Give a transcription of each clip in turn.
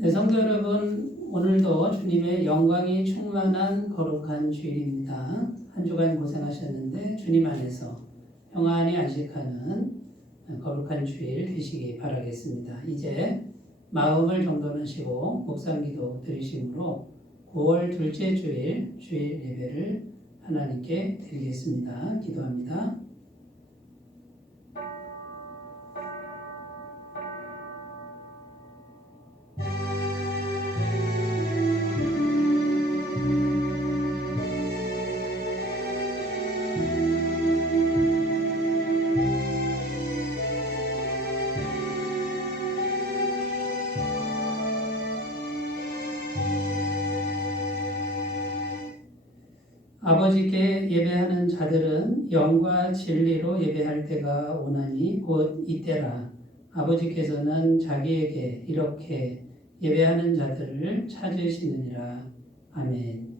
네, 성도 여러분, 오늘도 주님의 영광이 충만한 거룩한 주일입니다. 한 주간 고생하셨는데 주님 안에서 평안히 안식하는 거룩한 주일 되시기 바라겠습니다. 이제 마음을 정돈하시고 묵상기도 드리심으로 9월 둘째 주일 예배를 하나님께 드리겠습니다. 기도합니다. 아버지께 예배하는 자들은 영과 진리로 예배할 때가 오나니 곧 이때라. 아버지께서는 자기에게 이렇게 예배하는 자들을 찾으시느니라. 아멘.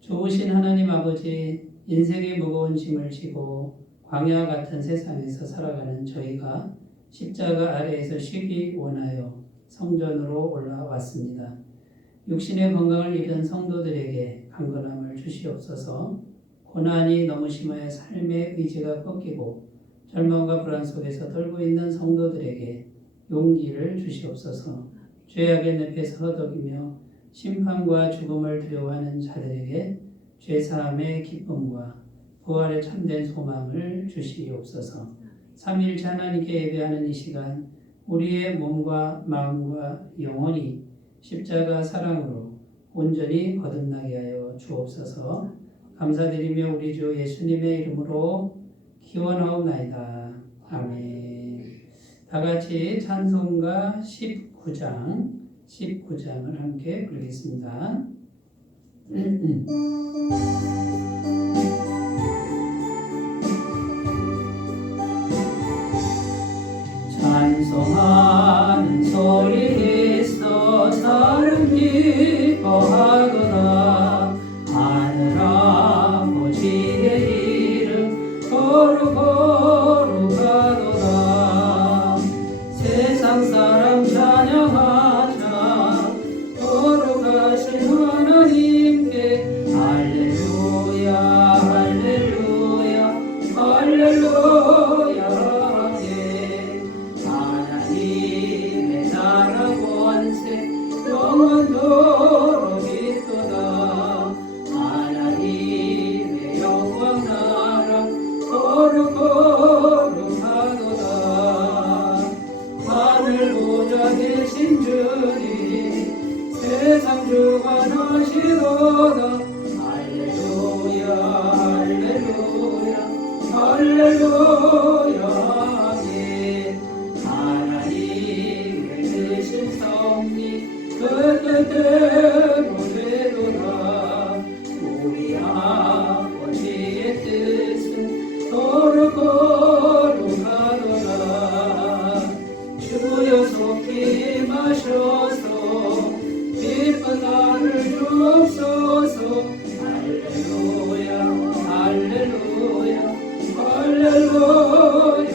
좋으신 하나님 아버지, 인생의 무거운 짐을 지고 광야 같은 세상에서 살아가는 저희가 십자가 아래에서 쉬기 원하여 성전으로 올라왔습니다. 육신의 건강을 잃은 성도들에게 강건함을 주시옵소서. 고난이 너무 심하여 삶의 의지가 꺾이고 절망과 불안 속에서 떨고 있는 성도들에게 용기를 주시옵소서. 죄악의 늪에서 허덕이며 심판과 죽음을 두려워하는 자들에게 죄사함의 기쁨과 부활의 참된 소망을 주시옵소서. 삼위일체 하나님께 예배하는 이 시간 우리의 몸과 마음과 영혼이 십자가 사랑으로 온전히 거듭나게 하여 주옵소서. 감사드리며 우리 주 예수님의 이름으로 기원하옵나이다. 아멘. 다 같이 찬송가 19장을 함께 부르겠습니다. 찬송하는 소리에서 사람 기뻐하거나 하늘 아버지의 이름 거룩하도다. 세상 사람 찬양하자 거룩하신 하나님께 할렐루야 할렐루야 할렐루야. 영원토록 있도다. 하나님의 영광 나라 거룩하도다. 하늘 보좌 계신 주님 세상 주관하시도다. 할렐루야 할렐루야 할렐루야. 하나님의 크신 섭리 그 뜻대로 되도다. 우리 아버지의 뜻은 거룩하도다. 주여 속히 임하셔서 기쁜 나를 주옵소서. 할렐루야 할렐루야 할렐루야.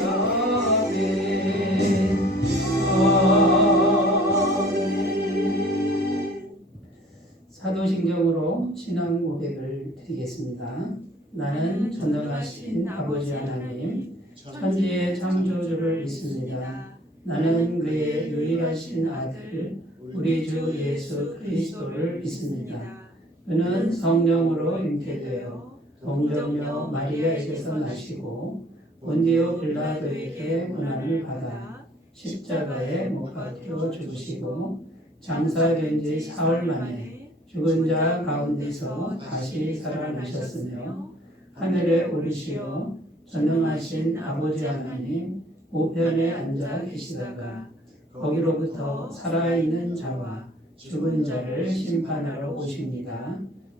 사도신경으로 신앙 고백을 드리겠습니다. 나는 전능하신 아버지 하나님, 천지의 창조주를 믿습니다. 나는 그의 유일하신 아들, 우리 주 예수 그리스도를 믿습니다. 그는 성령으로 잉태되어 동정녀 마리아에게서 나시고 본디오 빌라도에게 고난을 받아 십자가에 못 박혀 죽으시고 장사된 지 사흘 만에 죽은 자 가운데서 다시 살아나셨으며 하늘에 오르시어 전능하신 아버지 하나님 우편에 앉아 계시다가 거기로부터 살아있는 자와 죽은 자를 심판하러 오십니다.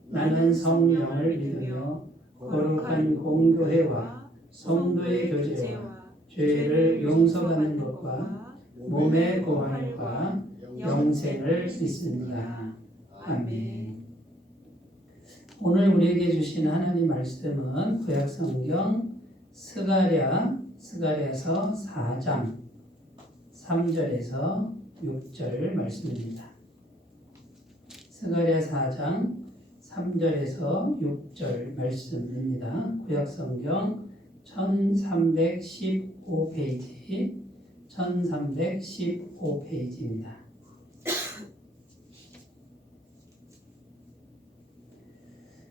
나는 성령을 믿으며 거룩한 공교회와 성도의 교제와 죄를 용서받는 것과 몸의 부활과 영생을 믿습니다. 아멘. 오늘 우리에게 주신 하나님 말씀은 구약성경 스가랴서 4장 3절에서 6절 말씀입니다. 스가랴 4장 3절에서 6절 말씀입니다. 구약성경 1315페이지 1315페이지입니다.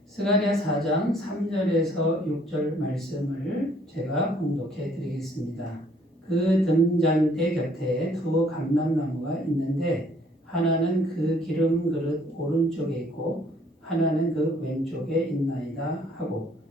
스가랴 4장 3절에서 6절 말씀을 제가 봉독해 드리겠습니다. 그 등잔대 곁에 두 감람나무가 있는데 하나는 그 기름 그릇 오른쪽에 있고 하나는 그 왼쪽에 있나이다 하고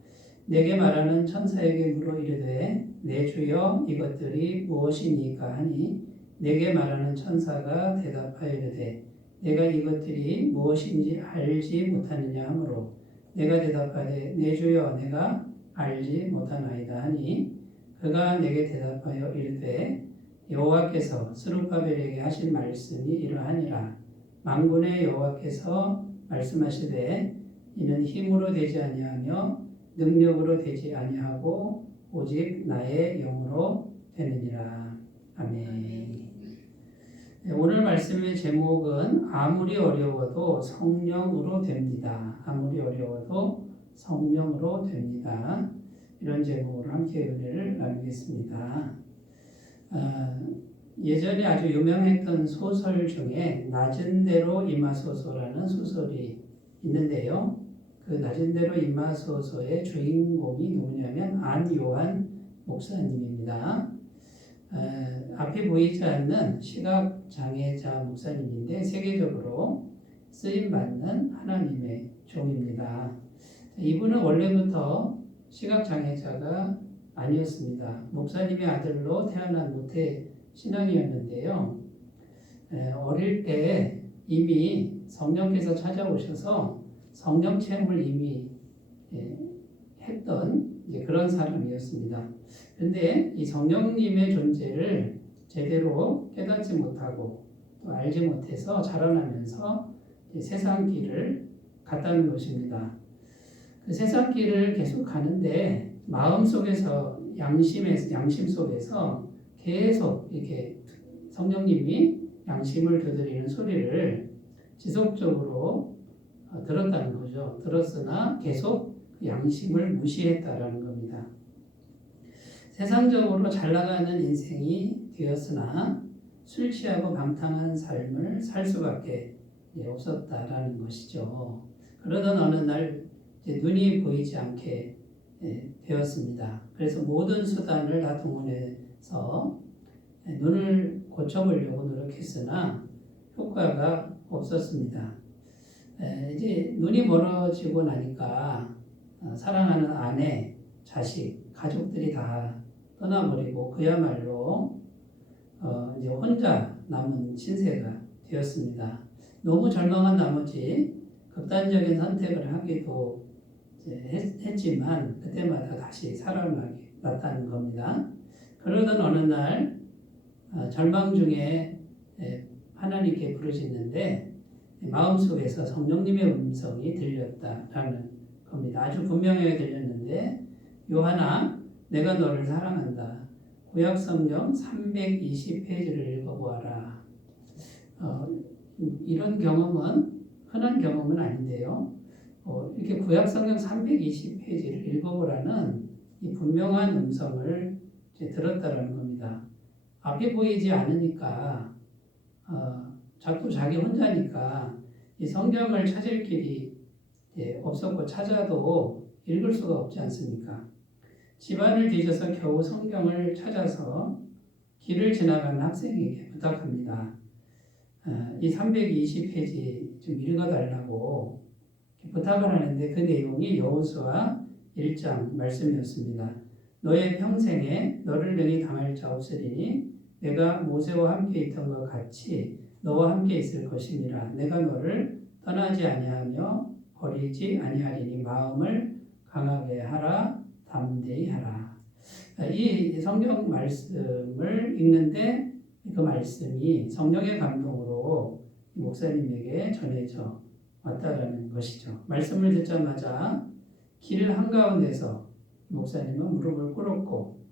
내게 말하는 천사에게 물어 이르되 내 주여 이것들이 무엇이니까 하니 내게 말하는 천사가 대답하여 이르되 내가 이것들이 무엇인지 알지 못하느냐 하므로 내가 대답하되 내 주여 내가 알지 못하나이다 하니 그가 내게 대답하여 이르되 여호와께서 스룹바벨에게 하신 말씀이 이러하니라. 만군의 여호와께서 말씀하시되 이는 힘으로 되지 아니하며 능력으로 되지 아니하고 오직 나의 영으로 되느니라. 아멘. 오늘 말씀의 제목은 아무리 어려워도 성령으로 됩니다. 아무리 어려워도 성령으로 됩니다. 이런 제목으로 함께 은혜를 나누겠습니다. 예전에 아주 유명했던 소설 중에 낮은 대로 임하소서라는 소설이 있는데요. 그 낮은 대로 임하소서의 주인공이 누구냐면 안요한 목사님입니다. 앞에 보이지 않는 시각장애자 목사님인데 세계적으로 쓰임받는 하나님의 종입니다. 이분은 원래부터 시각장애자가 아니었습니다. 목사님의 아들로 태어난 모태 신앙이었는데요. 어릴 때 이미 성령께서 찾아오셔서 성령 체험을 이미 했던 그런 사람이었습니다. 그런데 이 성령님의 존재를 제대로 깨닫지 못하고 또 알지 못해서 자라나면서 세상 길을 갔다는 것입니다. 그 세상 길을 계속 가는데 마음 속에서 양심 속에서 계속 이렇게 성령님이 양심을 두드리는 소리를 지속적으로 들었다는 거죠. 들었으나 계속 그 양심을 무시했다라는 겁니다. 세상적으로 잘 나가는 인생이 되었으나 술 취하고 방탕한 삶을 살 수밖에 없었다라는 것이죠. 그러던 어느 날 눈이 보이지 않게 되었습니다. 그래서 모든 수단을 다 동원해서 눈을 고쳐보려고 노력했으나 효과가 없었습니다. 이제 눈이 멀어지고 나니까 사랑하는 아내, 자식, 가족들이 다 떠나버리고 그야말로 이제 혼자 남은 신세가 되었습니다. 너무 절망한 나머지 극단적인 선택을 하기도 했지만 그때마다 다시 살아났다는 겁니다. 그러던 어느 날 절망 중에 하나님께 부르짖는데 마음속에서 성령님의 음성이 들렸다라는 겁니다. 아주 분명하게 들렸는데 요한아 내가 너를 사랑한다. 구약성경 320페이지를 읽어보아라. 이런 경험은 흔한 경험은 아닌데요. 이렇게 구약성경 320페이지를 읽어보라는 이 분명한 음성을 들었다라는 겁니다. 앞이 보이지 않으니까 자꾸 자기 혼자니까 이 성경을 찾을 길이 없었고 찾아도 읽을 수가 없지 않습니까? 집안을 뒤져서 겨우 성경을 찾아서 길을 지나가는 학생에게 부탁합니다. 이 320페이지 좀 읽어달라고 부탁을 하는데 그 내용이 여호수아 1장 말씀이었습니다. 너의 평생에 너를 능히 당할 자 없으리니 내가 모세와 함께 있던 것 같이 너와 함께 있을 것이니라. 내가 너를 떠나지 아니하며 버리지 아니하리니 마음을 강하게 하라 담대히 하라. 이 성경 말씀을 읽는데 그 말씀이 성령의 감동으로 목사님에게 전해져 왔다라는 것이죠. 말씀을 듣자마자 길 한가운데서 목사님은 무릎을 꿇었고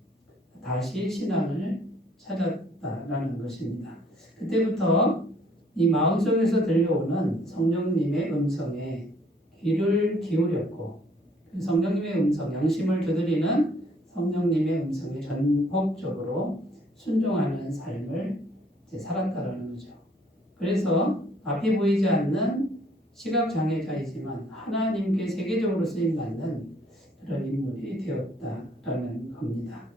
다시 신앙을 찾았다라는 것입니다. 그때부터 이 마음속에서 들려오는 성령님의 음성에 귀를 기울였고 그 성령님의 음성, 양심을 두드리는 성령님의 음성에 전폭적으로 순종하는 삶을 이제 살았다라는 거죠. 그래서 앞이 보이지 않는 시각장애자이지만 하나님께 세계적으로 쓰임받는 그런 인물이 되었다라는 겁니다.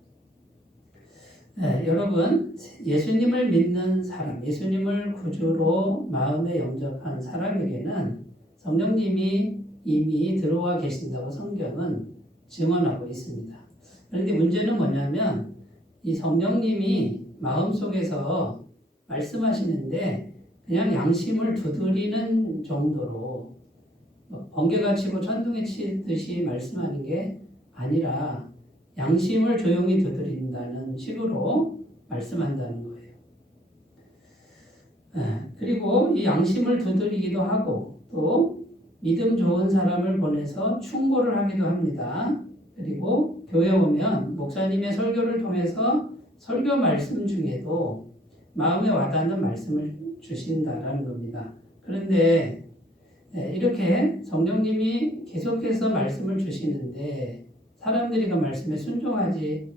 네, 여러분, 예수님을 믿는 사람, 예수님을 구주로 마음에 영접한 사람에게는 성령님이 이미 들어와 계신다고 성경은 증언하고 있습니다. 그런데 문제는 뭐냐면 이 성령님이 마음속에서 말씀하시는데 그냥 양심을 두드리는 정도로 번개가 치고 천둥이 치듯이 말씀하는 게 아니라 양심을 조용히 두드린다는 식으로 말씀한다는 거예요. 그리고 이 양심을 두드리기도 하고 또 믿음 좋은 사람을 보내서 충고를 하기도 합니다. 그리고 교회 오면 목사님의 설교를 통해서 설교 말씀 중에도 마음에 와닿는 말씀을 주신다라는 겁니다. 그런데 이렇게 성령님이 계속해서 말씀을 주시는데 사람들이 그 말씀에 순종하지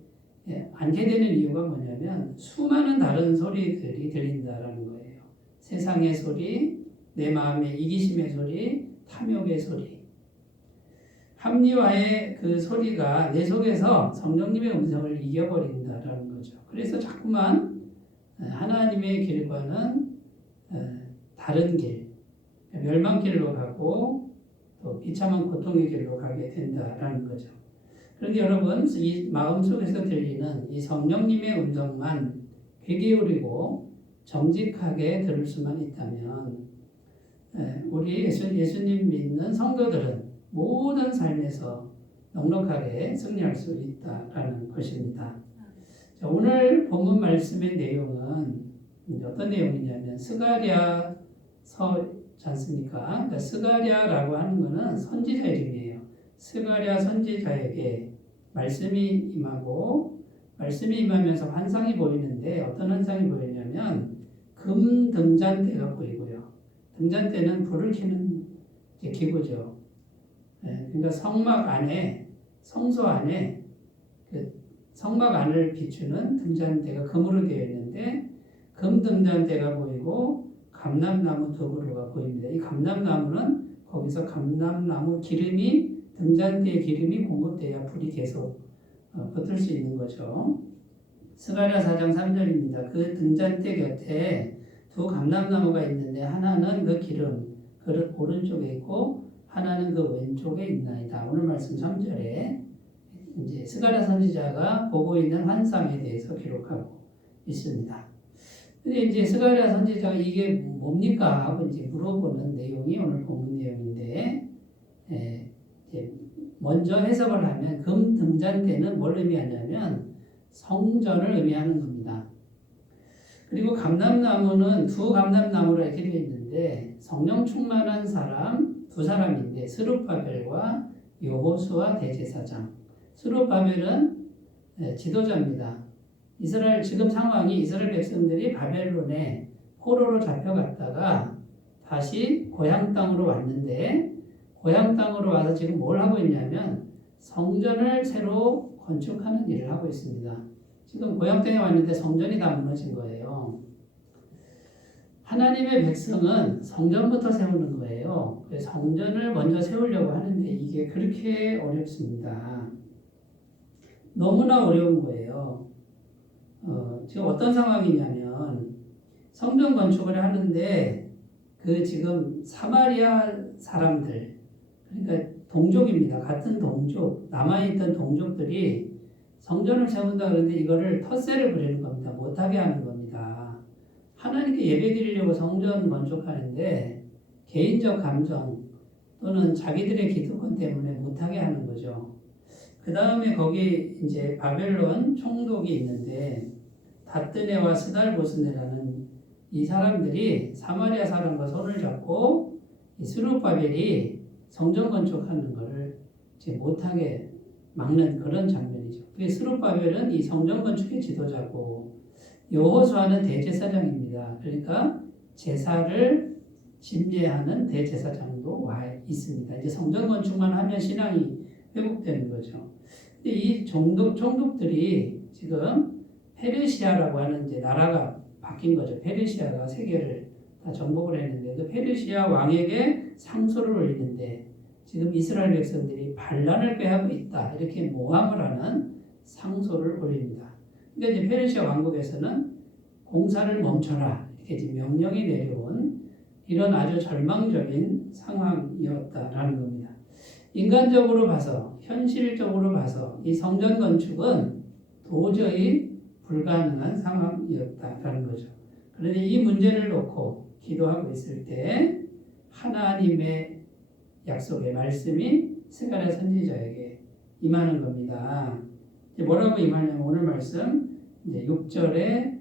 않게 되는 이유가 뭐냐면 수많은 다른 소리들이 들린다라는 거예요. 세상의 소리, 내 마음의 이기심의 소리, 탐욕의 소리. 합리화의 그 소리가 내 속에서 성령님의 음성을 이겨버린다라는 거죠. 그래서 자꾸만 하나님의 길과는 다른 길, 멸망길로 가고 또 비참한 고통의 길로 가게 된다라는 거죠. 그런데 여러분, 이 마음속에서 들리는 이 성령님의 음성만 귀 기울이고 정직하게 들을 수만 있다면 우리 예수님 믿는 성도들은 모든 삶에서 넉넉하게 승리할 수 있다라는 것입니다. 자, 오늘 본문 말씀의 내용은 어떤 내용이냐면 스가랴서지 않습니까? 그러니까 스가랴라고 하는 것은 선지자 이름이에요. 스가랴 선지자에게 말씀이 임하고 말씀이 임하면서 환상이 보이는데 어떤 환상이 보이냐면 금 등잔대가 보이고요. 등잔대는 불을 켜는 기구죠. 그러니까 성막 안에 성소 안에 그 성막 안을 비추는 등잔대가 금으로 되어 있는데 금 등잔대가 보이고 감람나무 두 그루가 보입니다. 이 감람나무는 거기서 감람나무 기름이 등잔대의 기름이 공급돼야 불이 계속 붙을 수 있는 거죠. 스가랴 4장 3절입니다. 그 등잔대 곁에 두 감람나무가 있는데 하나는 그 기름 그릇 오른쪽에 있고 하나는 그 왼쪽에 있나이다. 오늘 말씀 3절에 이제 스가랴 선지자가 보고 있는 환상에 대해서 기록하고 있습니다. 근데 이제 스가랴 선지자가 이게 뭡니까 하고 이제 물어보는 내용이 오늘 본문 내용인데, 이제 먼저 해석을 하면 금 등잔대는 뭘 의미하냐면 성전을 의미하는 겁니다. 그리고 감람나무는 두 감람나무로 이렇게 되어 있는데 성령 충만한 사람 두 사람인데 스룹바벨과 여호수아 대제사장. 스룹바벨은 지도자입니다. 이스라엘 지금 상황이 이스라엘 백성들이 바벨론에 포로로 잡혀갔다가 다시 고향 땅으로 왔는데 고향 땅으로 와서 지금 뭘 하고 있냐면 성전을 새로 건축하는 일을 하고 있습니다. 지금 고향 땅에 왔는데 성전이 다 무너진 거예요. 하나님의 백성은 성전부터 세우는 거예요. 그래서 성전을 먼저 세우려고 하는데 이게 그렇게 어렵습니다. 너무나 어려운 거예요. 지금 어떤 상황이냐면 성전 건축을 하는데 그 지금 사마리아 사람들 그러니까 동족입니다. 같은 동족 남아있던 동족들이 성전을 세운다 그러는데 이거를 텃세를 부리는 겁니다. 못하게 하는 겁니다. 하나님께 예배드리려고 성전 건축하는데 개인적 감정 또는 자기들의 기득권 때문에 못하게 하는 거죠. 그 다음에 거기 이제 바벨론 총독이 있는데 다뜨네와 스달보스네라는 이 사람들이 사마리아 사람과 손을 잡고 이 스룹바벨이 성전 건축하는 것을 이제 못하게 막는 그런 장면이죠. 스룹바벨은 이 성전 건축의 지도자고 여호수아는 대제사장입니다. 그러니까 제사를 집례하는 대제사장도 와 있습니다. 이제 성전 건축만 하면 신앙이 회복되는 거죠. 근데 이 총독들이 지금 페르시아라고 하는 이제 나라가 바뀐 거죠. 페르시아가 세계를 다 정복을 했는데 그 페르시아 왕에게 상소를 올리는데 지금 이스라엘 백성들이 반란을 꾀하고 있다. 이렇게 모함을 하는 상소를 올립니다. 그러니까 이제 페르시아 왕국에서는 공사를 멈춰라. 이렇게 지금 명령이 내려온 이런 아주 절망적인 상황이었다라는 겁니다. 인간적으로 봐서, 현실적으로 봐서 이 성전 건축은 도저히 불가능한 상황이었다라는 거죠. 그런데 이 문제를 놓고 기도하고 있을 때 하나님의 약속의 말씀이 스가랴 선지자에게 임하는 겁니다. 이제 뭐라고 임하냐면 오늘 말씀 이제 6절의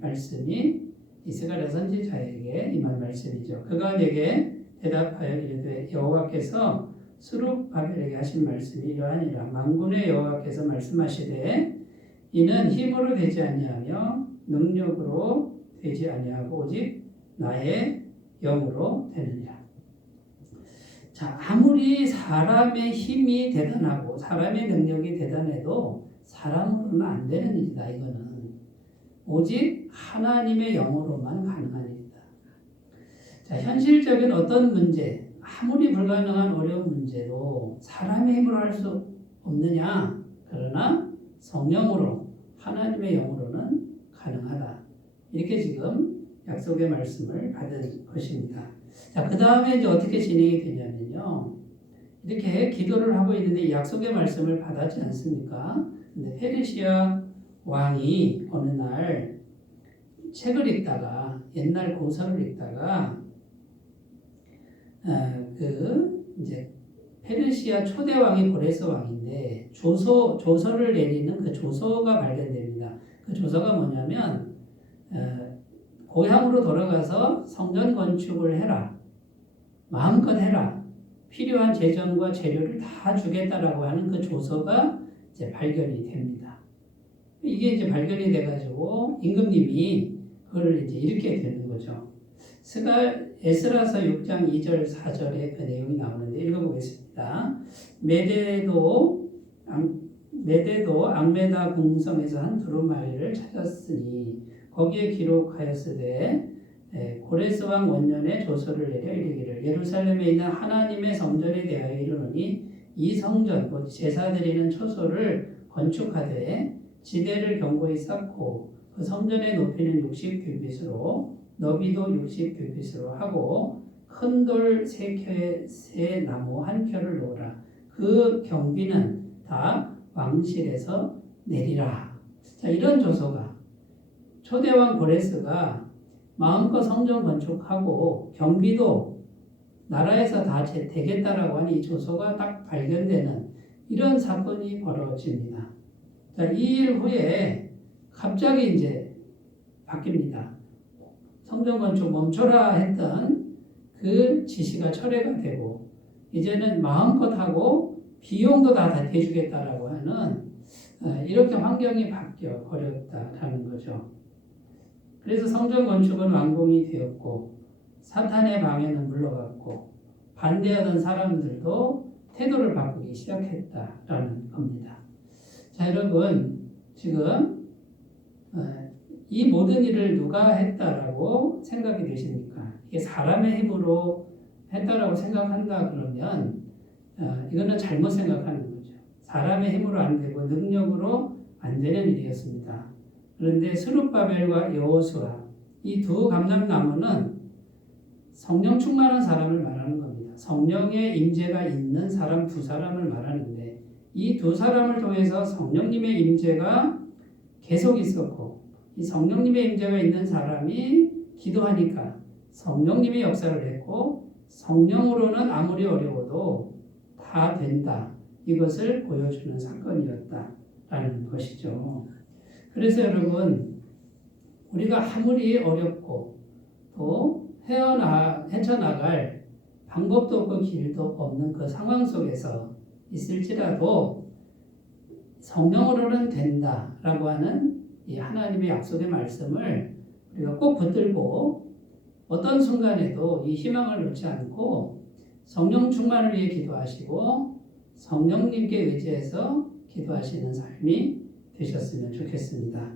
말씀이 이 스가랴 선지자에게 임한 말씀이죠. 그가 내게 대답하여 이르되 여호와께서 스룹바벨에게 하신 말씀이 이러하니라. 만군의 여호와께서 말씀하시되 이는 힘으로 되지 아니하며 능력으로 되지 아니하고 오직 나의 영으로 되느니라. 자, 아무리 사람의 힘이 대단하고 사람의 능력이 대단해도 사람으로는 안 되는 일이다. 이거는 오직 하나님의 영으로만 가능한 일이다. 자, 현실적인 어떤 문제, 아무리 불가능한 어려운 문제도 사람의 힘으로 할 수 없느냐? 그러나 성령으로 하나님의 영으로는 가능하다. 이렇게 지금 약속의 말씀을 받은 것입니다. 자, 그 다음에 이제 어떻게 진행이 되냐면요. 이렇게 기도를 하고 있는데 약속의 말씀을 받았지 않습니까? 근데 페르시아 왕이 어느 날 책을 읽다가 옛날 고서를 읽다가 이제 페르시아 초대 왕이 고레스 왕인데 조서를 내리는 그 조서가 발견됩니다. 그 조서가 뭐냐면 고향으로 돌아가서 성전 건축을 해라. 마음껏 해라. 필요한 재정과 재료를 다 주겠다라고 하는 그 조서가 이제 발견이 됩니다. 이게 이제 발견이 돼가지고 임금님이 그걸 이제 이렇게 되는 거죠. 에스라서 6장 2절 4절에 그 내용이 나오는데 읽어보겠습니다. 메대도 앙메다 궁성에서 한 두루마리를 찾았으니 거기에 기록하였으되 고레스 왕 원년에 조서를 내려 이르기를 예루살렘에 있는 하나님의 성전에 대하여 이르노니 이 성전 곧 제사 드리는 초소를 건축하되 지대를 견고히 쌓고 그 성전의 높이는 60규빗으로 너비도 60규빗으로 하고 큰 돌 3켜에 새 나무 1켜를 놓으라. 그 경비는 다 왕실에서 내리라. 자, 이런 조서가 초대왕 고레스가 마음껏 성전 건축하고 경비도 나라에서 다 되겠다라고 하니 이 조서가 딱 발견되는 이런 사건이 벌어집니다. 자, 이 일 후에 갑자기 이제 바뀝니다. 성전 건축 멈춰라 했던 그 지시가 철회가 되고 이제는 마음껏 하고 비용도 다 대주겠다라고 하는 이렇게 환경이 바뀌어 버렸다라는 거죠. 그래서 성전 건축은 완공이 되었고 사탄의 방해는 물러갔고 반대하던 사람들도 태도를 바꾸기 시작했다라는 겁니다. 자, 여러분 지금 이 모든 일을 누가 했다라고 생각이 되십니까? 이게 사람의 힘으로 했다라고 생각한다 그러면 이거는 잘못 생각하는 거죠. 사람의 힘으로 안 되고 능력으로 안 되는 일이었습니다. 그런데 스룹바벨과 여호수아 이 두 감람나무는 성령 충만한 사람을 말하는 겁니다. 성령의 임재가 있는 사람 두 사람을 말하는데 이 두 사람을 통해서 성령님의 임재가 계속 있었고 이 성령님의 임재가 있는 사람이 기도하니까 성령님이 역사를 했고 성령으로는 아무리 어려워도 다 된다. 이것을 보여주는 사건이었다라는 것이죠. 그래서 여러분 우리가 아무리 어렵고 또 헤쳐나갈 방법도 없고 길도 없는 그 상황 속에서 있을지라도 성령으로는 된다라고 하는 이 하나님의 약속의 말씀을 우리가 꼭 붙들고 어떤 순간에도 이 희망을 놓지 않고 성령 충만을 위해 기도하시고 성령님께 의지해서 기도하시는 삶이 되셨으면 좋겠습니다.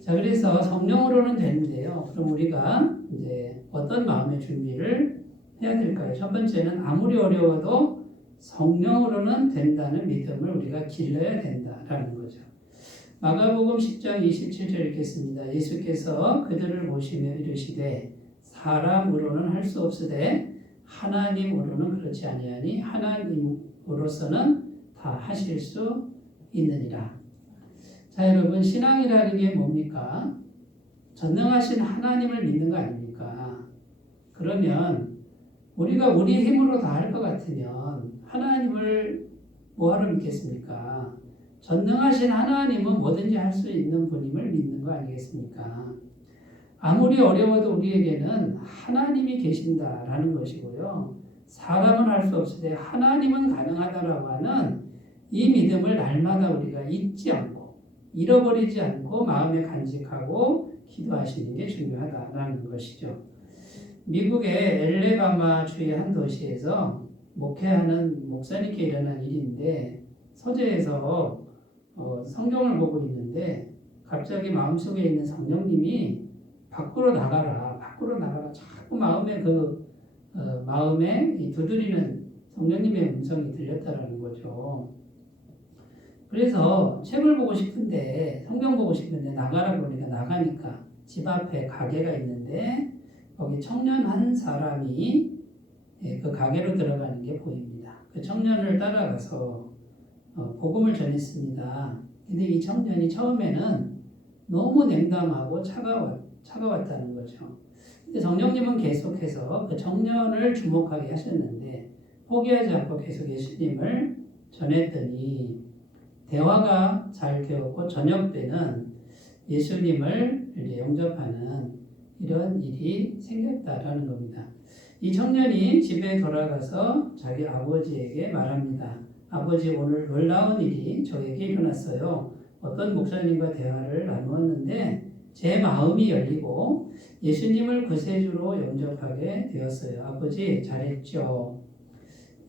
자, 그래서 성령으로는 되는데요. 그럼 우리가 이제 어떤 마음의 준비를 해야 될까요? 첫 번째는 아무리 어려워도 성령으로는 된다는 믿음을 우리가 길러야 된다라는 거죠. 마가복음 10장 27절 읽겠습니다. 예수께서 그들을 보시며 이르시되 사람으로는 할 수 없으되 하나님으로는 그렇지 아니하니 하나님으로서는 다 하실 수 있느니라. 자, 여러분, 신앙이라는 게 뭡니까? 전능하신 하나님을 믿는 거 아닙니까? 그러면 우리가 우리 힘으로 다 할 것 같으면 하나님을 뭐하러 믿겠습니까? 전능하신 하나님은 뭐든지 할 수 있는 분임을 믿는 거 아니겠습니까? 아무리 어려워도 우리에게는 하나님이 계신다라는 것이고요. 사람은 할 수 없으되 하나님은 가능하다라고 하는 이 믿음을 날마다 우리가 잊지 않고 잃어버리지 않고 마음에 간직하고 기도하시는 게 중요하다라는 것이죠. 미국의 엘레바마 주의 한 도시에서 목회하는 목사님께 일어난 일인데 서재에서 성경을 보고 있는데 갑자기 마음속에 있는 성령님이 밖으로 나가라 자꾸 마음에 이 두드리는 성령님의 음성이 들렸다라는 거죠. 그래서 책을 보고 싶은데 성경 보고 싶은데 나가라고 그러니까 나가니까 집 앞에 가게가 있는데 거기 청년 한 사람이 그 가게로 들어가는 게 보입니다. 그 청년을 따라가서 복음을 전했습니다. 근데 이 청년이 처음에는 너무 냉담하고 차가웠다는 거죠. 근데 성령님은 계속해서 그 청년을 주목하게 하셨는데 포기하지 않고 계속 예수님을 전했더니 대화가 잘 되었고 저녁 때는 예수님을 영접하는 이런 일이 생겼다라는 겁니다. 이 청년이 집에 돌아가서 자기 아버지에게 말합니다. 아버지, 오늘 놀라운 일이 저에게 일어났어요. 어떤 목사님과 대화를 나누었는데 제 마음이 열리고 예수님을 구세주로 영접하게 되었어요. 아버지, 잘했죠.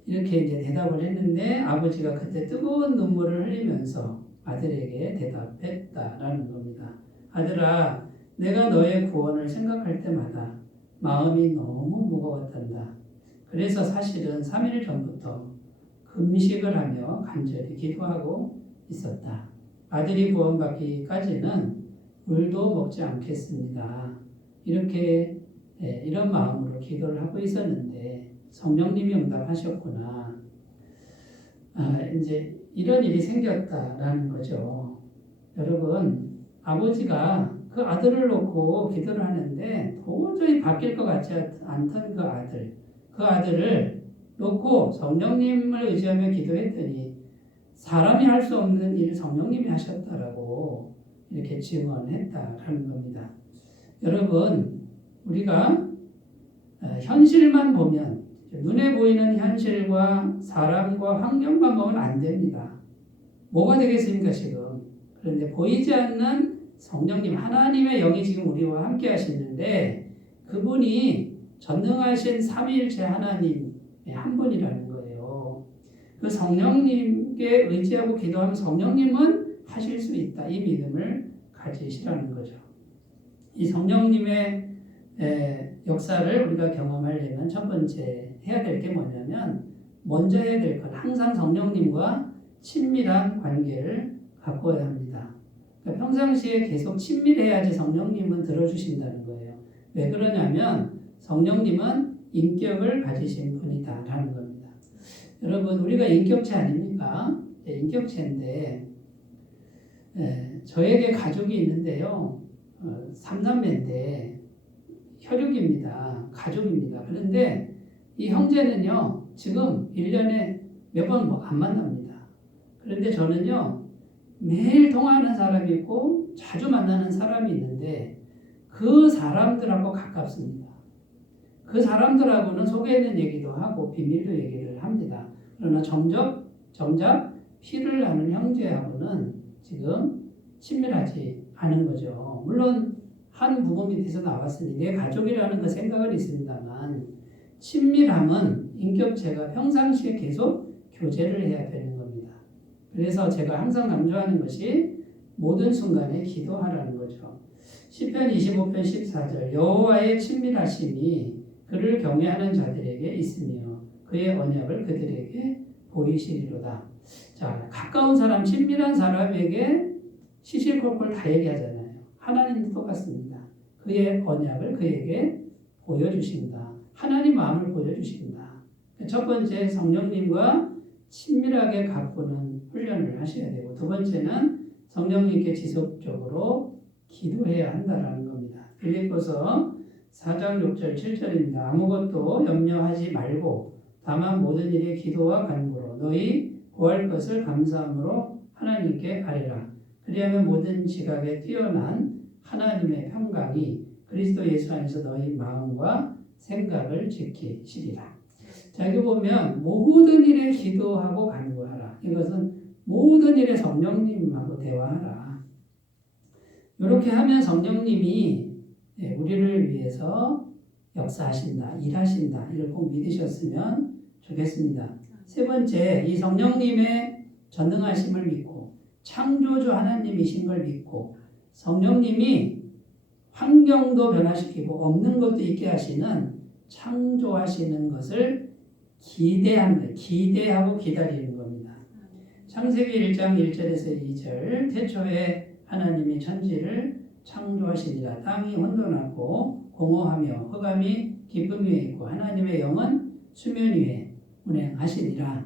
이렇게 이제 대답을 했는데 아버지가 그때 뜨거운 눈물을 흘리면서 아들에게 대답했다라는 겁니다. 아들아, 내가 너의 구원을 생각할 때마다 마음이 너무 무거웠단다. 그래서 사실은 3일 전부터 금식을 하며 간절히 기도하고 있었다. 아들이 구원받기까지는 물도 먹지 않겠습니다. 이런 마음으로 기도를 하고 있었는데 성령님이 응답하셨구나. 이제 이런 일이 생겼다라는 거죠. 여러분, 아버지가 그 아들을 놓고 기도를 하는데 도저히 바뀔 것 같지 않던 그 아들을 놓고 성령님을 의지하며 기도했더니 사람이 할 수 없는 일을 성령님이 하셨다라고 이렇게 증언했다라는 겁니다. 여러분, 우리가 현실만 보면 눈에 보이는 현실과 사람과 환경만 보면 안 됩니다. 뭐가 되겠습니까 지금? 그런데 보이지 않는 성령님, 하나님의 영이 지금 우리와 함께 하시는데 그분이 전능하신 삼위일체 하나님의 한 분이라는 거예요. 그 성령님께 의지하고 기도하면 성령님은 하실 수 있다. 이 믿음을 가지시라는 거죠. 이 성령님의 역사를 우리가 경험하려면 첫 번째 해야 될 게 뭐냐면 먼저 해야 될 것, 항상 성령님과 친밀한 관계를 가꿔야 합니다. 그러니까 평상시에 계속 친밀해야지 성령님은 들어주신다는 거예요. 왜 그러냐면 성령님은 인격을 가지신 분이다라는 겁니다. 여러분, 우리가 인격체 아닙니까? 인격체인데 저에게 가족이 있는데요. 3남매인데 혈육입니다. 가족입니다. 그런데 이 형제는요. 지금 1년에 몇 번 안 만납니다. 그런데 저는요. 매일 통화하는 사람이 있고 자주 만나는 사람이 있는데 그 사람들하고 가깝습니다. 그 사람들하고는 속에 있는 얘기도 하고 비밀도 얘기를 합니다. 그러나 정작 피를 나눈 형제하고는 지금 친밀하지 않은 거죠. 물론 한 부모 밑에서 나왔으니 내 가족이라는 그 생각은 있습니다만 친밀함은 인격체가 평상시에 계속 교제를 해야 되는 겁니다. 그래서 제가 항상 강조하는 것이 모든 순간에 기도하라는 거죠. 시편 25편 14절 여호와의 친밀하심이 그를 경외하는 자들에게 있으며 그의 언약을 그들에게 보이시리로다. 자, 가까운 사람, 친밀한 사람에게 시시콜콜 다 얘기하잖아요. 하나님도 똑같습니다. 그의 언약을 그에게 보여주신다. 하나님 마음을 보여주신다. 첫 번째, 성령님과 친밀하게 가꾸는 훈련을 하셔야 되고, 두 번째는 성령님께 지속적으로 기도해야 한다는 겁니다. 빌립보서 4장 6절 7절입니다. 아무것도 염려하지 말고 다만 모든 일에 기도와 간구로 너희 구할 것을 감사함으로 하나님께 아뢰라. 그리하면 모든 지각에 뛰어난 하나님의 평강이 그리스도 예수 안에서 너희 마음과 생각을 지키시리라. 자, 여기 보면 모든 일에 기도하고 간구하라. 이것은 모든 일에 성령님하고 대화하라. 이렇게 하면 성령님이 우리를 위해서 역사하신다, 일하신다. 이걸 꼭 믿으셨으면 좋겠습니다. 세 번째, 이 성령님의 전능하심을 믿고 창조주 하나님이신 걸 믿고 성령님이 환경도 변화시키고 없는 것도 있게 하시는 창조하시는 것을 기대하는 거예요. 기대하고 기다리는 겁니다. 창세기 1장 1절에서 2절 태초에 하나님이 천지를 창조하시니라. 땅이 혼돈하고 공허하며 흑암이 깊음 위에 있고 하나님의 영은 수면 위에 운행하시니라.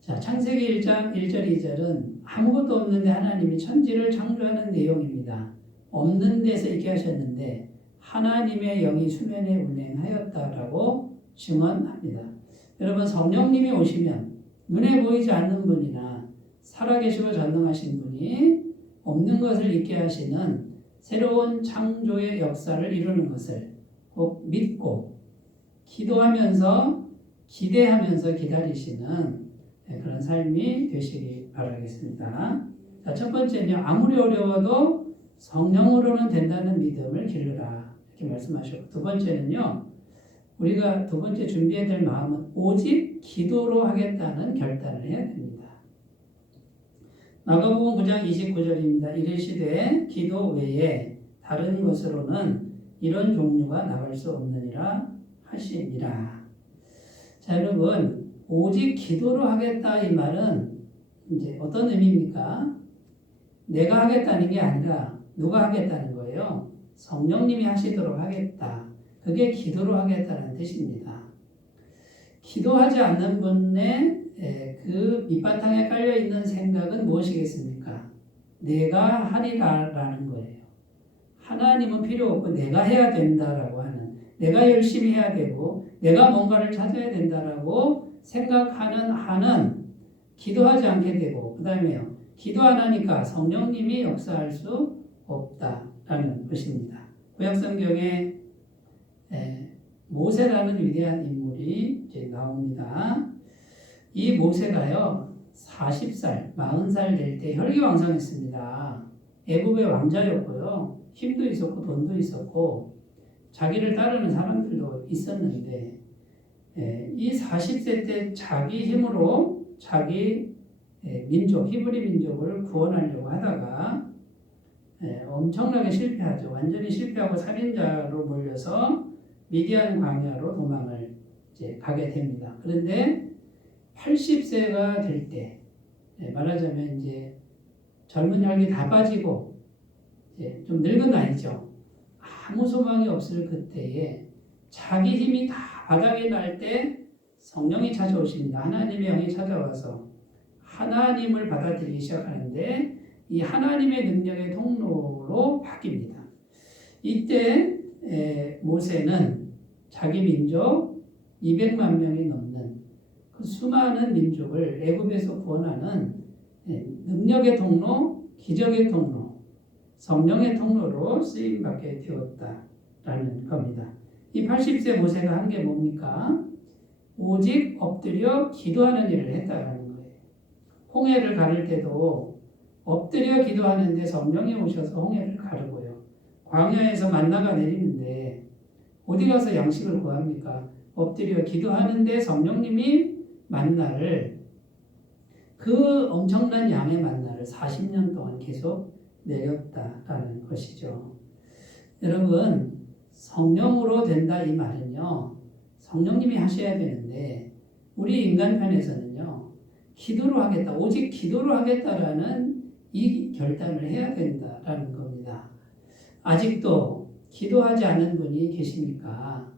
자, 창세기 1장 1절 2절은 아무것도 없는데 하나님이 천지를 창조하는 내용입니다. 없는 데서 있게 하셨는데 하나님의 영이 수면에 운행하였다라고 증언합니다. 여러분, 성령님이 오시면 눈에 보이지 않는 분이나 살아계시고 전능하신 분이 없는 것을 있게 하시는 새로운 창조의 역사를 이루는 것을 꼭 믿고 기도하면서 기대하면서 기다리시는 그런 삶이 되시기 바라겠습니다. 자, 첫 번째는요, 아무리 어려워도 성령으로는 된다는 믿음을 기르라. 이렇게 말씀하셨고, 두 번째는요, 우리가 두 번째 준비해야 될 마음은 오직 기도로 하겠다는 결단을 해야 됩니다. 마가복음 9장 29절입니다. 이르시되 기도 외에 다른 것으로는 이런 종류가 나갈 수 없느니라 하시니라. 자, 여러분, 오직 기도로 하겠다 이 말은 이제 어떤 의미입니까? 내가 하겠다는 게 아니라 누가 하겠다는 거예요? 성령님이 하시도록 하겠다. 그게 기도로 하겠다는 뜻입니다. 기도하지 않는 분의 그 밑바탕에 깔려있는 생각은 무엇이겠습니까? 내가 하리라라는 거예요. 하나님은 필요 없고 내가 해야 된다라고 하는, 내가 열심히 해야 되고 내가 뭔가를 찾아야 된다라고 생각하는 한은 기도하지 않게 되고, 그 다음에요, 기도 안 하니까 성령님이 역사할 수 없다라는 것입니다. 구약성경에 모세라는 위대한 인물이 이제 나옵니다. 이 모세가요 40살, 40살 될 때 혈기왕성했습니다. 애굽의 왕자였고요. 힘도 있었고 돈도 있었고 자기를 따르는 사람들도 있었는데 이 40세 때 자기 힘으로 자기 민족, 히브리 민족을 구원하려고 하다가 엄청나게 실패하죠. 완전히 실패하고 살인자로 몰려서 미디안 광야로 도망을 이제 가게 됩니다. 그런데 80세가 될 때, 말하자면 이제 젊은 혈기 다 빠지고 이제 좀 늙은 나이죠. 아무 소망이 없을 그때에 자기 힘이 다 바닥에 날 때 성령이 찾아오십니다. 하나님의 영이 찾아와서 하나님을 받아들이기 시작하는데 이 하나님의 능력의 통로로 바뀝니다. 이때 모세는 자기 민족 200만 명이 넘는 그 수많은 민족을 애굽에서 구원하는 능력의 통로, 기적의 통로, 성령의 통로로 쓰임받게 되었다라는 겁니다. 이 80세 모세가 한 게 뭡니까? 오직 엎드려 기도하는 일을 했다라는 거예요. 홍해를 가를 때도 엎드려 기도하는데 성령이 오셔서 홍해를 가르고요. 광야에서 만나가 내리는데 어디 가서 양식을 구합니까? 엎드려 기도하는데 성령님이 만나를 그 엄청난 양의 만나를 40년 동안 계속 내렸다라는 것이죠. 여러분 성령으로 된다 이 말은요. 성령님이 하셔야 되는데 우리 인간편에서는요. 기도로 하겠다. 오직 기도로 하겠다라는 이 결단을 해야 된다라는 겁니다. 아직도 기도하지 않은 분이 계십니까?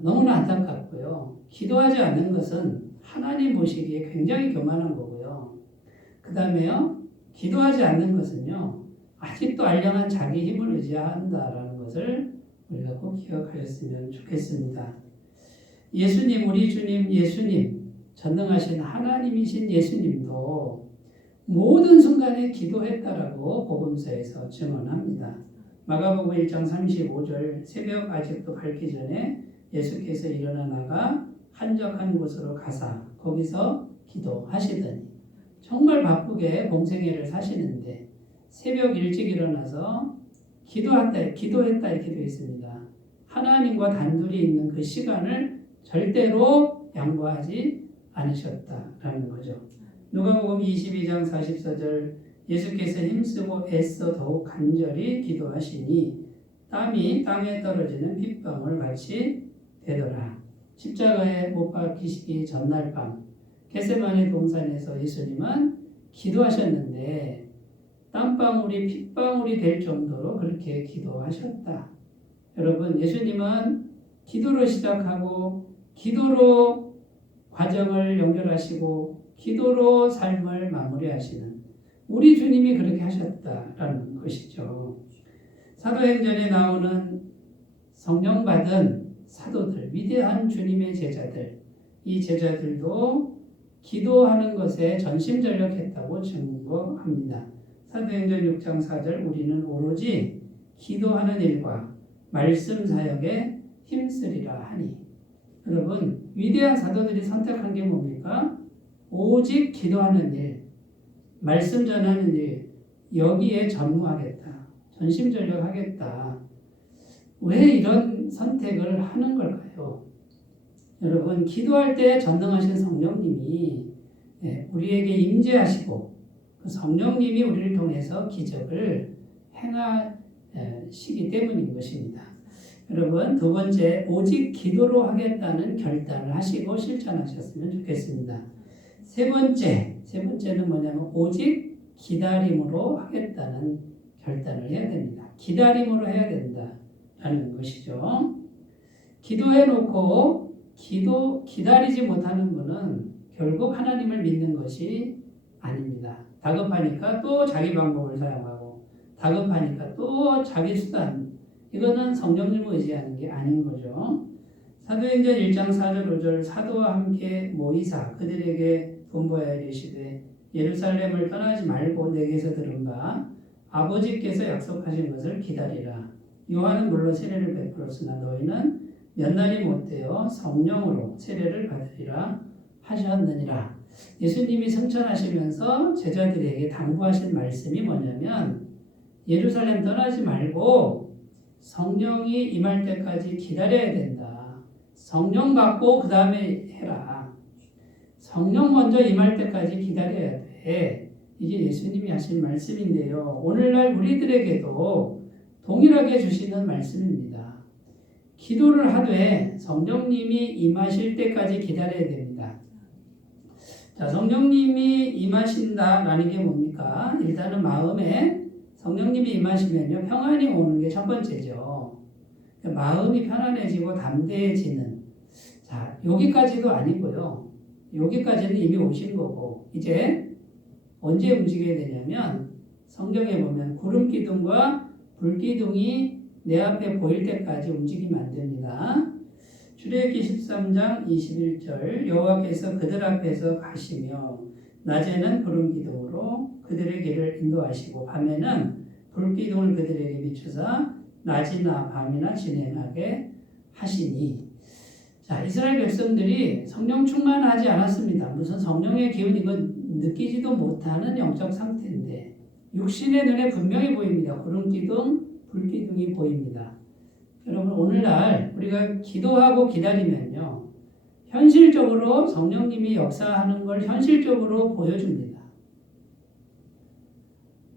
너무나 안타깝고요. 기도하지 않는 것은 하나님 보시기에 굉장히 교만한 거고요. 그 다음에요. 기도하지 않는 것은요. 아직도 알량한 자기 힘을 의지한다라는 것을 우리가 꼭 기억하였으면 좋겠습니다. 예수님, 우리 주님 예수님, 전능하신 하나님이신 예수님도 모든 순간에 기도했다라고 복음서에서 증언합니다. 마가복음 1장 35절 새벽 아직도 밝기 전에 예수께서 일어나 나가 한적한 곳으로 가사 거기서 기도하시더니 정말 바쁘게 공생애를 사시는데 새벽 일찍 일어나서 기도했다 이렇게 되어 있습니다. 하나님과 단둘이 있는 그 시간을 절대로 양보하지 않으셨다라는 거죠. 누가복음 22장 44절 예수께서 힘쓰고 애써 더욱 간절히 기도하시니 땀이 땅에 떨어지는 핏방울 같이 되더라. 십자가에 못 박히시기 전날 밤 겟세마네 동산에서 예수님은 기도하셨는데 땀방울이 핏방울이 될 정도로 그렇게 기도하셨다. 여러분 예수님은 기도로 시작하고 기도로 과정을 연결하시고 기도로 삶을 마무리하시는 우리 주님이 그렇게 하셨다라는 것이죠. 사도행전에 나오는 성령 받은 사도들, 위대한 주님의 제자들, 이 제자들도 기도하는 것에 전심전력했다고 증거합니다. 사도행전 6장 4절 우리는 오로지 기도하는 일과 말씀 사역에 힘쓰리라 하니. 여러분 위대한 사도들이 선택한 게 뭡니까? 오직 기도하는 일, 말씀 전하는 일, 여기에 전무하겠다. 전심전력하겠다. 왜 이런 선택을 하는 걸까요? 여러분 기도할 때 전능하신 성령님이 우리에게 임재하시고 그 성령님이 우리를 통해서 기적을 행하시기 때문인 것입니다. 여러분 두 번째 오직 기도로 하겠다는 결단을 하시고 실천하셨으면 좋겠습니다. 세 번째는 뭐냐면 오직 기다림으로 하겠다는 결단을 해야 됩니다. 기다림으로 해야 된다라는 것이죠. 기도해놓고 기다리지 못하는 분은 결국 하나님을 믿는 것이 아닙니다. 다급하니까 또 자기 방법을 사용하고 다급하니까 또 자기 수단, 이거는 성령님을 의지하는 게 아닌 거죠. 사도행전 1장 4절 5절 사도와 함께 모이사 그들에게 분부하여 이르시되 예루살렘을 떠나지 말고 내게서 들은 바 아버지께서 약속하신 것을 기다리라. 요한은 물론 세례를 베풀었으나 너희는 몇 날이 못되어 성령으로 세례를 받으리라 하셨느니라. 예수님이 승천하시면서 제자들에게 당부하신 말씀이 뭐냐면 예루살렘 떠나지 말고 성령이 임할 때까지 기다려야 된다. 성령 받고 그 다음에 해라. 성령 먼저 임할 때까지 기다려야 돼. 이게 예수님이 하신 말씀인데요. 오늘날 우리들에게도 동일하게 주시는 말씀입니다. 기도를 하되 성령님이 임하실 때까지 기다려야 됩니다. 자, 성령님이 임하신다라는 게 뭡니까? 일단은 마음에 성령님이 임하시면요 평안이 오는 게 첫 번째죠. 마음이 편안해지고 담대해지는. 자, 여기까지도 아니고요. 여기까지는 이미 오신 거고 이제 언제 움직여야 되냐면 성경에 보면 구름 기둥과 불 기둥이 내 앞에 보일 때까지 움직이면 안 됩니다. 출애굽기 13장 21절 여호와께서 그들 앞에서 가시며 낮에는 구름 기둥으로 그들의 길을 인도하시고 밤에는 불 기둥을 그들에게 비추사 낮이나 밤이나 진행하게 하시니. 자, 이스라엘 백성들이 성령 충만하지 않았습니다. 무슨 성령의 기운 이건 느끼지도 못하는 영적 상태인데 육신의 눈에 분명히 보입니다. 구름 기둥, 불기둥이 보입니다. 여러분 오늘날 우리가 기도하고 기다리면요. 현실적으로 성령님이 역사하는 걸 현실적으로 보여줍니다.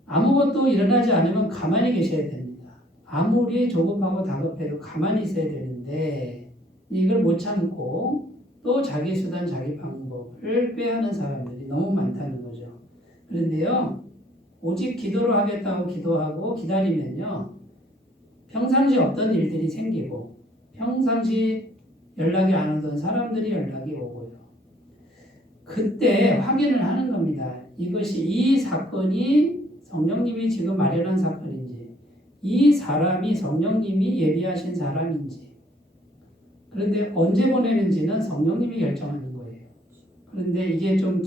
아무것도 일어나지 않으면 가만히 계셔야 됩니다. 아무리 조급하고 다급해도 가만히 있어야 되는데 이걸 못 참고 또 자기 수단, 자기 방법을 꾀하는 사람들이 너무 많다는 거죠. 그런데요. 오직 기도로 하겠다고 기도하고 기다리면요. 평상시 없던 일들이 생기고 평상시 연락이 안 오던 사람들이 연락이 오고요. 그때 확인을 하는 겁니다. 이것이 이 사건이 성령님이 지금 마련한 사건인지 이 사람이 성령님이 예비하신 사람인지 그런데 언제 보내는지는 성령님이 결정하는 거예요. 그런데 이게 좀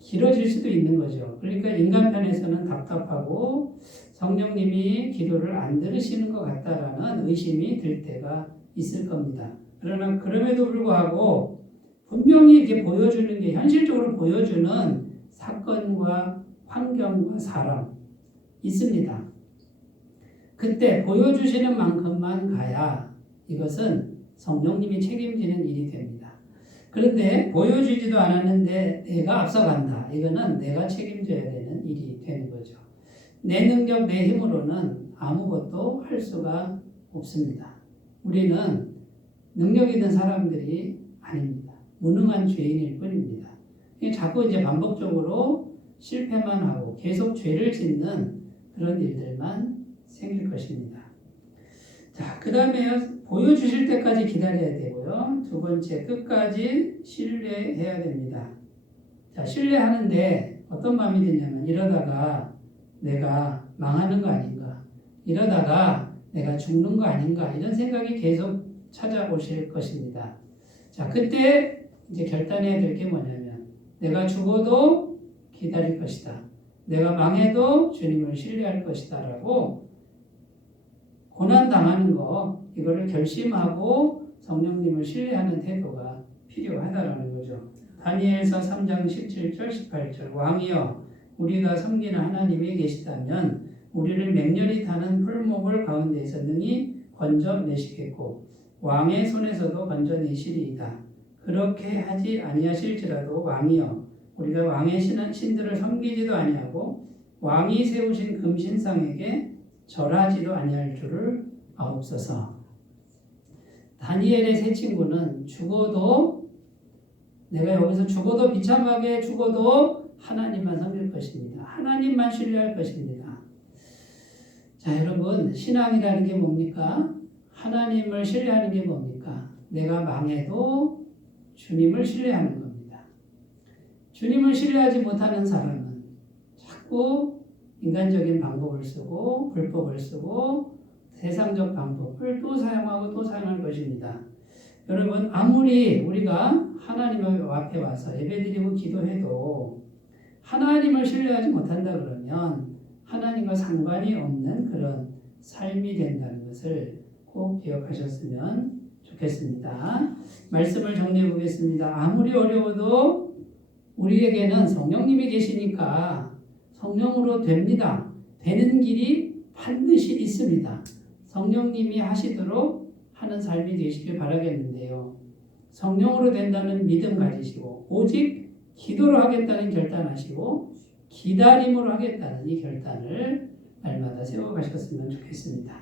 길어질 수도 있는 거죠. 그러니까 인간 편에서는 답답하고 성령님이 기도를 안 들으시는 것 같다라는 의심이 들 때가 있을 겁니다. 그러나 그럼에도 불구하고 분명히 이게 보여주는 게 현실적으로 보여주는 사건과 환경과 사람 있습니다. 그때 보여주시는 만큼만 가야 이것은 성령님이 책임지는 일이 됩니다. 그런데 보여주지도 않았는데 내가 앞서간다. 이거는 내가 책임져야 되는 일이 되는 거죠. 내 능력, 내 힘으로는 아무것도 할 수가 없습니다. 우리는 능력 있는 사람들이 아닙니다. 무능한 죄인일 뿐입니다. 자꾸 이제 반복적으로 실패만 하고 계속 죄를 짓는 그런 일들만 생길 것입니다. 자, 그 다음에 보여주실 때까지 기다려야 되고요. 두 번째, 끝까지 신뢰해야 됩니다. 자, 신뢰하는데 어떤 마음이 드냐면 이러다가 내가 망하는 거 아닌가, 이러다가 내가 죽는 거 아닌가 이런 생각이 계속 찾아오실 것입니다. 자, 그때 이제 결단해야 될 게 뭐냐면 내가 죽어도 기다릴 것이다. 내가 망해도 주님을 신뢰할 것이다 라고 고난당하는 거 이거를 결심하고 성령님을 신뢰하는 태도가 필요하다라는 거죠. 다니엘서 3장 17절 18절 왕이여 우리가 섬기는 하나님이 계시다면 우리를 맹렬히 타는 풀목을 가운데에서 능히 건져내시겠고 왕의 손에서도 건져내시리이다. 그렇게 하지 아니하실지라도 왕이여 우리가 왕의 신들을 섬기지도 아니하고 왕이 세우신 금신상에게 절하지도 아니할 줄을 아옵소서. 다니엘의 세 친구는 죽어도 내가 여기서 죽어도 비참하게 죽어도 하나님만 섬길 것입니다. 하나님만 신뢰할 것입니다. 자, 여러분 신앙이라는 게 뭡니까? 하나님을 신뢰하는 게 뭡니까? 내가 망해도 주님을 신뢰하는 겁니다. 주님을 신뢰하지 못하는 사람은 자꾸 인간적인 방법을 쓰고 불법을 쓰고 세상적 방법을 또 사용하고 또 사용할 것입니다. 여러분 아무리 우리가 하나님 앞에 와서 예배드리고 기도해도 하나님을 신뢰하지 못한다 그러면 하나님과 상관이 없는 그런 삶이 된다는 것을 꼭 기억하셨으면 좋겠습니다. 말씀을 정리해 보겠습니다. 아무리 어려워도 우리에게는 성령님이 계시니까 성령으로 됩니다. 되는 길이 반드시 있습니다. 성령님이 하시도록 하는 삶이 되시길 바라겠는데요. 성령으로 된다는 믿음 가지시고 오직 기도로 하겠다는 결단하시고 기다림으로 하겠다는 이 결단을 날마다 세워가셨으면 좋겠습니다.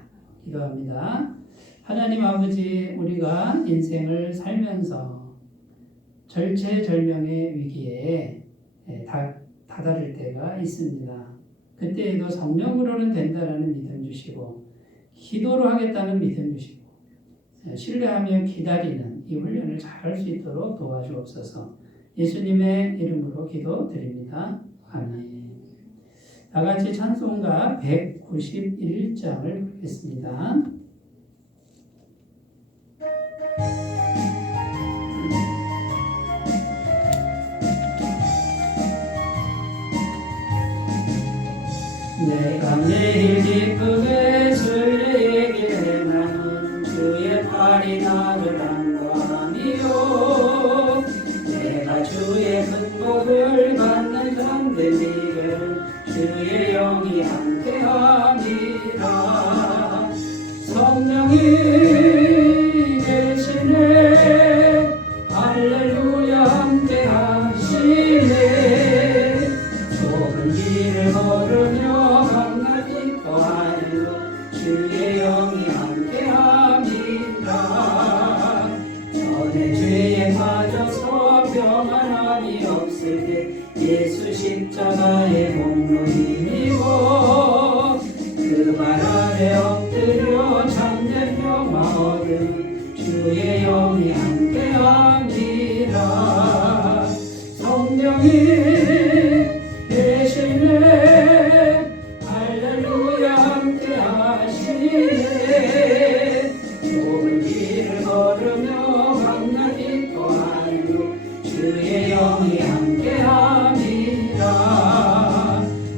기도합니다. 하나님 아버지 우리가 인생을 살면서 절체절명의 위기에 다다를 때가 있습니다. 그때에도 성령으로는 된다라는 믿음 주시고 기도로 하겠다는 믿음 주시고 신뢰하며 기다리는 이 훈련을 잘 할 수 있도록 도와주옵소서. 예수님의 이름으로 기도드립니다. 아멘. 다 같이 찬송가 191장을 부르겠습니다. 내가 매일 기쁘게 주를 얘기해 나는 주의 팔이 나를 안고하니요 내가 주의 큰 복을 받는 잠든 일을 주의 영이 함께함이라 없을 때 예수 십자가의 공로 힘입어 그 발 아래 엎드려 참된 평화 얻음 주의 영이 함께함이라. 성령이 계시네 할렐루야 함께하시네. 좁은 길을 걸으며 만나 기뻐하며 주의 영이 함께함이라.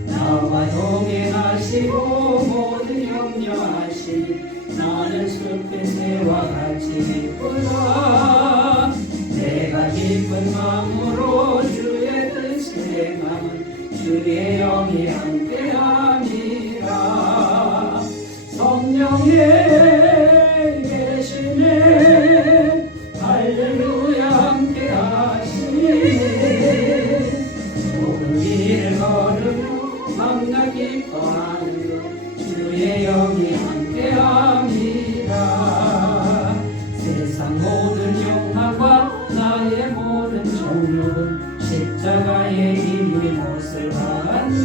나와 동행하시고 모든 염려하시니 나는 숲의 새와 같이 기쁘다. 내가 기쁜 마음으로 주의 뜻을 행함은 주의 영이 함께함이라. 성령이 계시네 할렐루야 함께하시네. 좁은 길을 걸으며 만나 기뻐하며 주의 영이 함께함이라. 세상 모든 욕망과 나의 모든 정욕은 십자가의 힘이 못을 받네.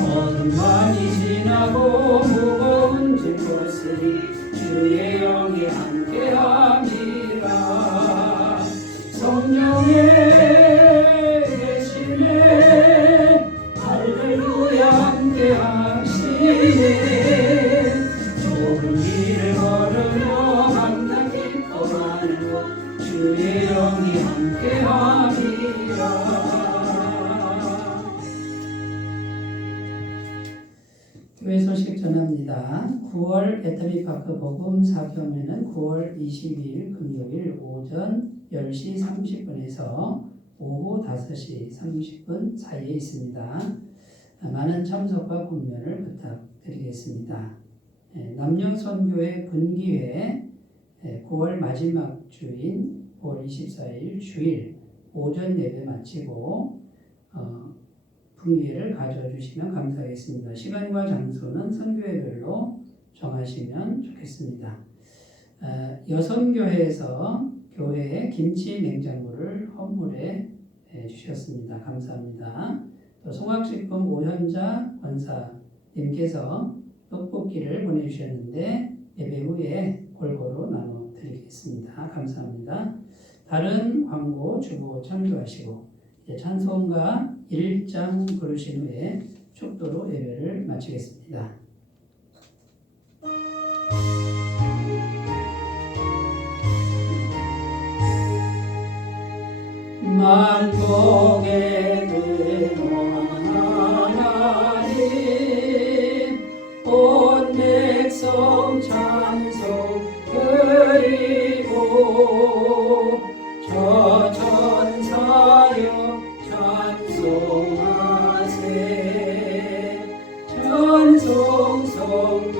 어둠 밤이 지나고 무거운 짐 벗으니 주의 영이 함께함이라. 성령이 계시네 할렐루야 함께하시네. 좁은 길을 걸으며 만나 기뻐하는 주의 영이 함께함이라. 교회 소식 전합니다. 9월 배터리파크 복음 사경회는 9월 22일 금요일 오전 10시 30분에서 오후 5시 30분 사이에 있습니다. 많은 참석과 공연을 부탁드리겠습니다. 남녀선교회 분기회 9월 마지막 주인 9월 24일 주일 오전 예배 마치고 분기회를 가져주시면 감사하겠습니다. 시간과 장소는 선교회별로 정하시면 좋겠습니다. 여성교회에서 교회에 김치 냉장고를 헌물해 주셨습니다. 감사합니다. 또 송악식품 오현자 권사님께서 떡볶이를 보내주셨는데 예배 후에 골고루 나눠드리겠습니다. 감사합니다. 다른 광고 주보 참조하시고 찬송가 1장 부르신 후에 축도로 예배를 마치겠습니다. 만복의 근원 하나님 온 백성 찬송 드리고 저 천사여 찬송하세. 찬송 성부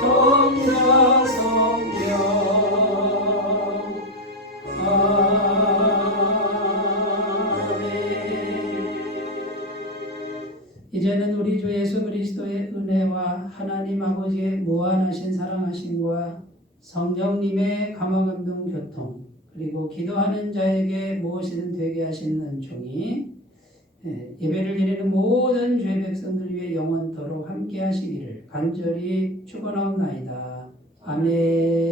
성자 성령 이제는 우리 주 예수 그리스도의 은혜와 하나님 아버지의 무한하신 사랑하심과 성령님의 감화감동 교통 그리고 기도하는 자에게 무엇이든 되게 하시는 은총이 예배를 드리는 모든 주의 백성들 위해 영원토록 함께 하시기를 간절히 축원하옵나이다. 아멘.